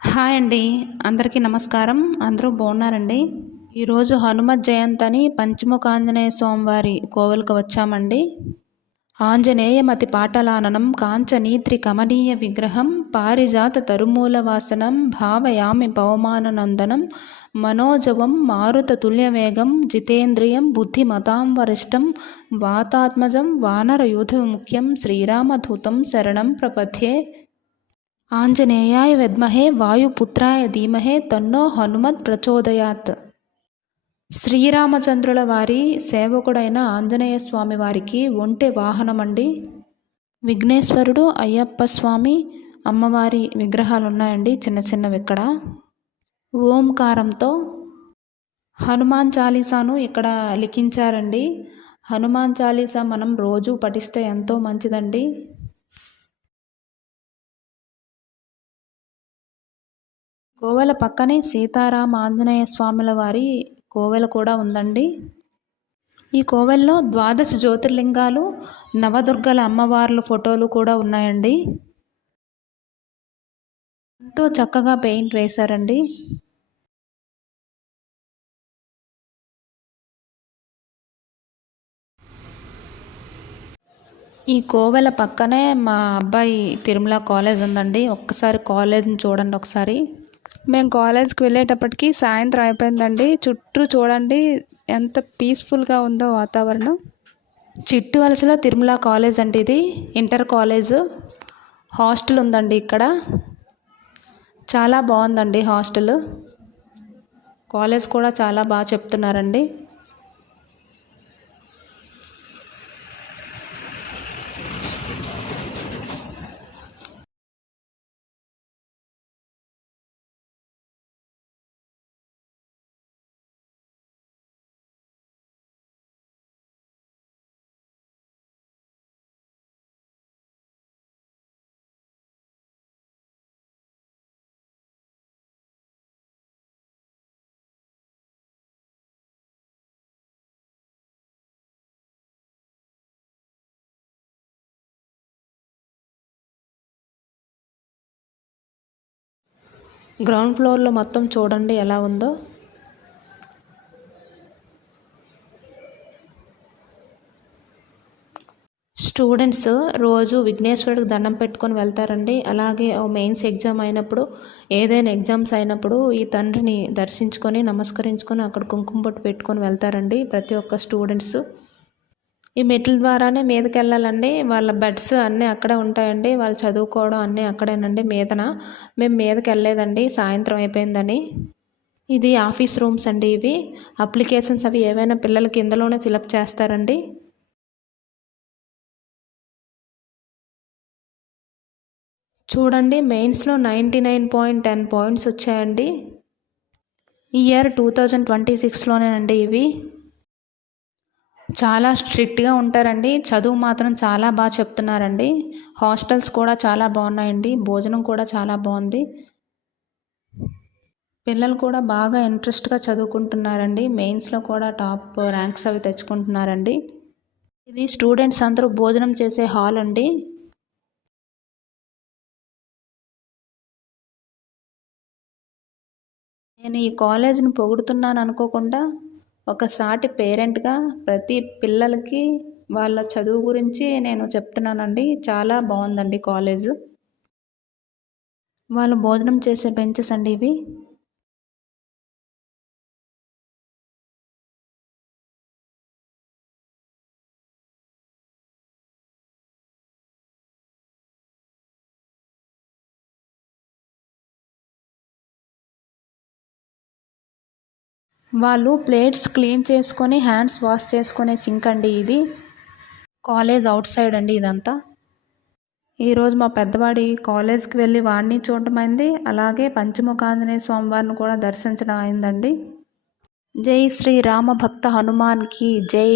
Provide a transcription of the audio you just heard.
Hi అండి. అందరికీ నమస్కారం. అందరూ బాగున్నారండి? ఈరోజు హనుమత్ జయంతి అని పంచముఖ ఆంజనేయ స్వామివారి కోవెలకు వచ్చామండి. ఆంజనేయమతి పాటలాననం కాంచనీత్రి కమనీయ విగ్రహం పారిజాత తరుమూలవాసనం భావయామి పవమాననందనం మనోజవం మారుత తుల్యవేగం జితేంద్రియం బుద్ధిమతాం వరిష్టం వాతాత్మజం వానరయూథ ముఖ్యం శ్రీరామధూతం శరణం ప్రపథ్యే. ఆంజనేయాయ విద్మహే వాయుపుత్రాయ ధీమహే తన్నో హనుమత్ ప్రచోదయాత్. శ్రీరామచంద్రుల వారి సేవకుడైన ఆంజనేయ స్వామి వారికి ఒంటె వాహనమండి. విఘ్నేశ్వరుడు, అయ్యప్ప స్వామి, అమ్మవారి విగ్రహాలు ఉన్నాయండి చిన్న చిన్నవి. ఇక్కడ ఓంకారంతో హనుమాన్ చాలీసాను ఇక్కడ లిఖించారండి. హనుమాన్ చాలీసా మనం రోజు పఠిస్తే ఎంతో మంచిదండి. కోవెల పక్కనే సీతారామ ఆంజనేయ స్వాముల వారి కోవెల కూడా ఉందండి. ఈ కోవెల్లో 12 జ్యోతిర్లింగాలు, నవదుర్గల అమ్మవార్ల ఫోటోలు కూడా ఉన్నాయండి. ఎంతో చక్కగా పెయింట్ వేశారండి. ఈ కోవెల పక్కనే మా అబ్బాయి తిరుమల కాలేజ్ ఉందండి. ఒక్కసారి కాలేజ్ని చూడండి ఒకసారి. మేము కాలేజ్కి వెళ్ళేటప్పటికి సాయంత్రం అయిపోయిందండి. చుట్టూ చూడండి ఎంత పీస్ఫుల్గా ఉందో వాతావరణం. చిట్టు వలసలో తిరుమల కాలేజ్ అండి ఇది. Inter college. హాస్టల్ ఉందండి ఇక్కడ. చాలా బాగుందండి హాస్టల్. కాలేజ్ కూడా చాలా బాగా చెప్తున్నారండి. గ్రౌండ్ ఫ్లోర్లో మొత్తం చూడండి ఎలా ఉందో. స్టూడెంట్స్ రోజు విఘ్నేశ్వరుడికి దండం పెట్టుకొని వెళ్తారండి. అలాగే మెయిన్స్ ఎగ్జామ్ అయినప్పుడు, ఏదైనా ఎగ్జామ్స్ అయినప్పుడు ఈ తండ్రిని దర్శించుకొని నమస్కరించుకొని అక్కడ కుంకుమ బొట్టు పెట్టుకొని వెళ్తారండి ప్రతి ఒక్క స్టూడెంట్స్. ఈ మెట్ల ద్వారానే మీదకి వెళ్ళాలండి. వాళ్ళ బెడ్స్ అన్నీ అక్కడే ఉంటాయండి. వాళ్ళు చదువుకోవడం అన్నీ అక్కడేనండి మీదన. మేము మీదకి వెళ్ళలేదండి సాయంత్రం అయిపోయిందని. ఇది ఆఫీస్ రూమ్స్ అండి. ఇవి అప్లికేషన్స్ అవి ఏవైనా పిల్లలకి ఇందులోనే ఫిలప్ చేస్తారండి. చూడండి మెయిన్స్లో 99.10 పాయింట్స్ వచ్చాయండి. ఈ ఇయర్ 2026లోనేనండి ఇవి. చాలా స్ట్రిక్ట్గా ఉంటారండి. చదువు మాత్రం చాలా బాగా చెప్తున్నారండి. హాస్టల్స్ కూడా చాలా బాగున్నాయండి. భోజనం కూడా చాలా బాగుంది. పిల్లలు కూడా బాగా ఇంట్రెస్ట్గా చదువుకుంటున్నారండి. మెయిన్స్లో కూడా టాప్ ర్యాంక్స్ అవి తెచ్చుకుంటున్నారండి. ఇది స్టూడెంట్స్ అందరూ భోజనం చేసే హాల్ అండి. నేను ఈ కాలేజీని పొగుడుతున్నాను అనుకోకుండా ఒక సాటి పేరెంట్గా ప్రతి పిల్లలకి వాళ్ళ చదువు గురించి నేను చెప్తున్నానండి. చాలా బాగుందండి కాలేజు. వాళ్ళు భోజనం చేసే బెంచెస్ అండి ఇవి. వాళ్ళు ప్లేట్స్ క్లీన్ చేసుకొని హ్యాండ్స్ వాష్ చేసుకునే సింక్ అండి ఇది. కాలేజ్ అవుట్ సైడ్ అండి ఇదంతా. ఈరోజు మా పెద్దవాడి కాలేజ్కి వెళ్ళి వాడిని చూడటం అయింది. అలాగే పంచముఖ ఆంజనేయ స్వామి వారిని కూడా దర్శించడం అయిందండి. జై శ్రీ రామ భక్త హనుమాన్కి జై.